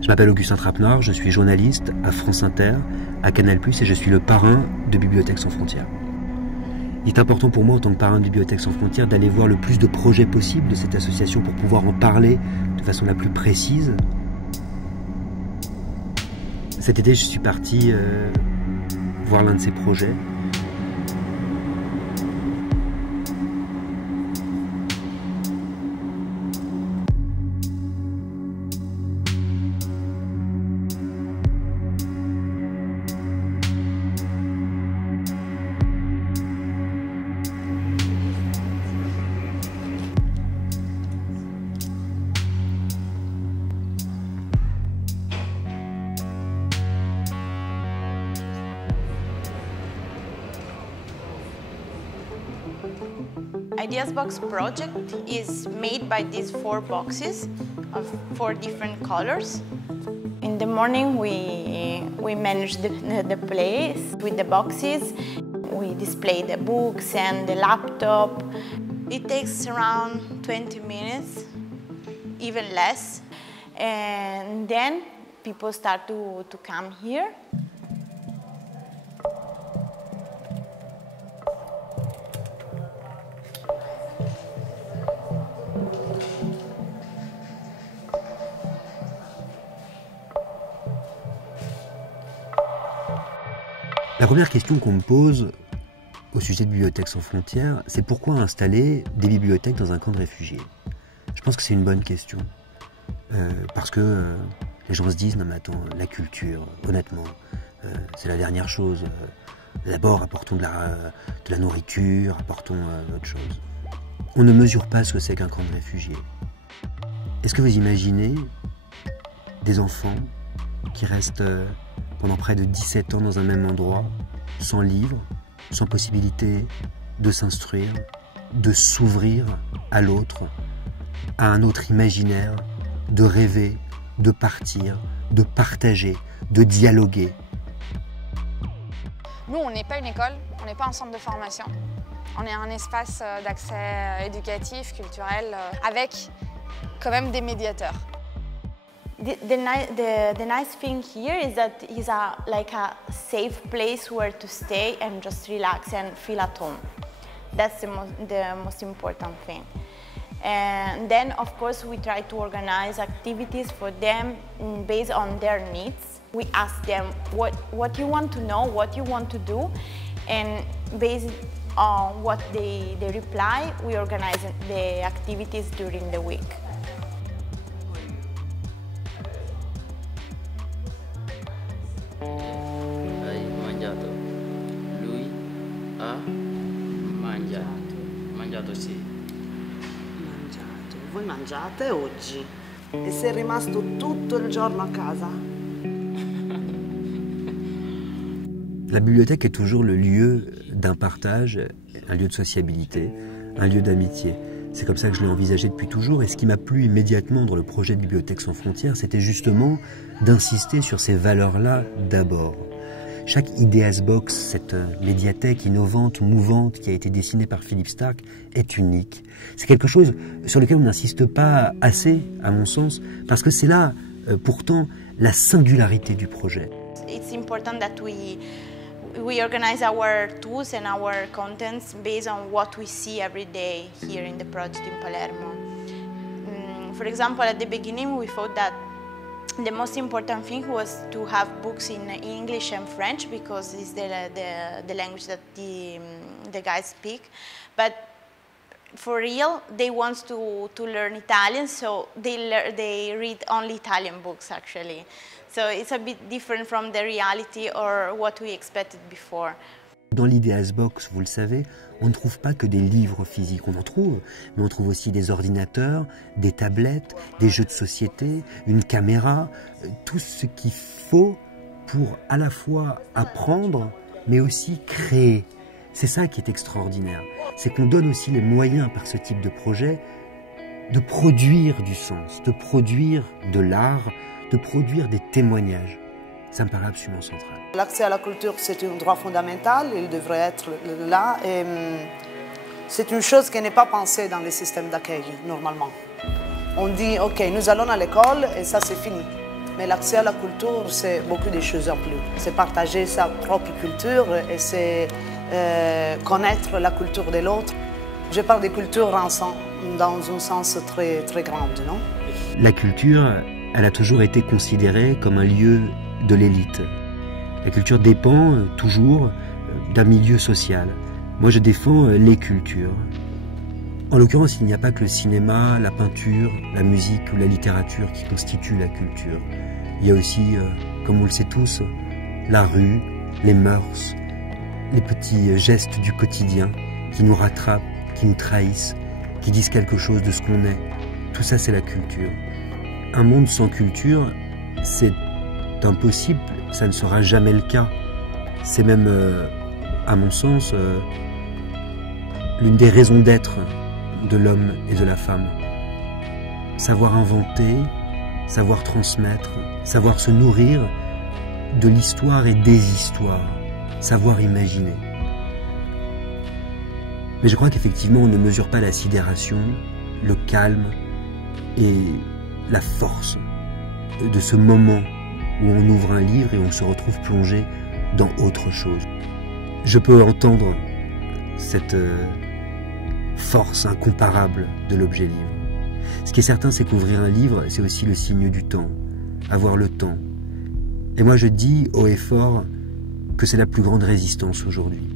Je m'appelle Augustin Trapenard, je suis journaliste à France Inter, à Canal+, et je suis le parrain de Bibliothèques sans frontières. Il est important pour moi, en tant que parrain de Bibliothèques sans frontières, d'aller voir le plus de projets possible de cette association pour pouvoir en parler de façon la plus précise. Cet été, je suis parti voir l'un de ces projets. IdeasBox project is made by these 4 boxes of 4 different colors. In the morning we manage the place with the boxes. We display the books and the laptop. It takes around 20 minutes, even less. And then people start to come here. La première question qu'on me pose au sujet de Bibliothèques sans frontières, c'est pourquoi installer des bibliothèques dans un camp de réfugiés? Je pense que c'est une bonne question. Parce que les gens se disent, non mais attends, la culture, honnêtement, c'est la dernière chose. D'abord, apportons de la nourriture, apportons autre chose. On ne mesure pas ce que c'est qu'un camp de réfugiés. Est-ce que vous imaginez des enfants qui restent pendant près de 17 ans dans un même endroit, sans livre, sans possibilité de s'instruire, de s'ouvrir à l'autre, à un autre imaginaire, de rêver, de partir, de partager, de dialoguer? Nous, on n'est pas une école, on n'est pas un centre de formation. On est un espace d'accès éducatif, culturel, avec quand même des médiateurs. The nice thing here is that it's like a safe place where to stay and just relax and feel at home. That's the most important thing. And then, of course, we try to organize activities for them based on their needs. We ask them what you want to know, what you want to do, and based on what they reply, we organize the activities during the week. Hai mangiato? Lui ha mangiato sì. Mangiato. Voi mangiate oggi? E sei rimasto tutto il giorno a casa? La bibliothèque est toujours le lieu d'un partage, un lieu de sociabilité, un lieu d'amitié. C'est comme ça que je l'ai envisagé depuis toujours, et ce qui m'a plu immédiatement dans le projet de Bibliothèques sans frontières, c'était justement d'insister sur ces valeurs-là d'abord. Chaque IdeasBox, cette médiathèque innovante, mouvante, qui a été dessinée par Philippe Starck, est unique. C'est quelque chose sur lequel on n'insiste pas assez, à mon sens, parce que c'est là, pourtant, la singularité du projet. It's important that we organize our tools and our contents based on what we see every day here in the project in Palermo. For example, at the beginning we thought that the most important thing was to have books in English and French because it's the language that the guys speak. But for real, they want to learn Italian, so they read only Italian books actually. So it's a bit different from the reality or what we expected before. Dans l'IdeasBox, vous le savez, on ne trouve pas que des livres physiques, on en trouve, mais on trouve aussi des ordinateurs, des tablettes, des jeux de société, une caméra, tout ce qu'il faut pour à la fois apprendre, mais aussi créer. C'est ça qui est extraordinaire, c'est qu'on donne aussi les moyens par ce type de projet de produire du sens, de produire de l'art, de produire des témoignages. Ça me paraît absolument central. L'accès à la culture, c'est un droit fondamental, il devrait être là. Et c'est une chose qui n'est pas pensée dans les systèmes d'accueil, normalement. On dit, OK, nous allons à l'école et ça c'est fini. Mais l'accès à la culture, c'est beaucoup de choses en plus. C'est partager sa propre culture et c'est connaître la culture de l'autre. Je parle de culture ensemble, dans un sens très, très grand, non? La culture, elle a toujours été considérée comme un lieu de l'élite. La culture dépend toujours d'un milieu social. Moi, je défends les cultures. En l'occurrence, il n'y a pas que le cinéma, la peinture, la musique ou la littérature qui constituent la culture. Il y a aussi, comme on le sait tous, la rue, les mœurs, les petits gestes du quotidien qui nous rattrapent, qui nous trahissent, qui disent quelque chose de ce qu'on est. Tout ça, c'est la culture. Un monde sans culture, c'est impossible, ça ne sera jamais le cas. C'est même, à mon sens, l'une des raisons d'être de l'homme et de la femme. Savoir inventer, savoir transmettre, savoir se nourrir de l'histoire et des histoires, savoir imaginer. Mais je crois qu'effectivement, on ne mesure pas la sidération, le calme et la force de ce moment où on ouvre un livre et on se retrouve plongé dans autre chose. Je peux entendre cette force incomparable de l'objet livre. Ce qui est certain, c'est qu'ouvrir un livre, c'est aussi le signe du temps, avoir le temps. Et moi, je dis haut et fort que c'est la plus grande résistance aujourd'hui.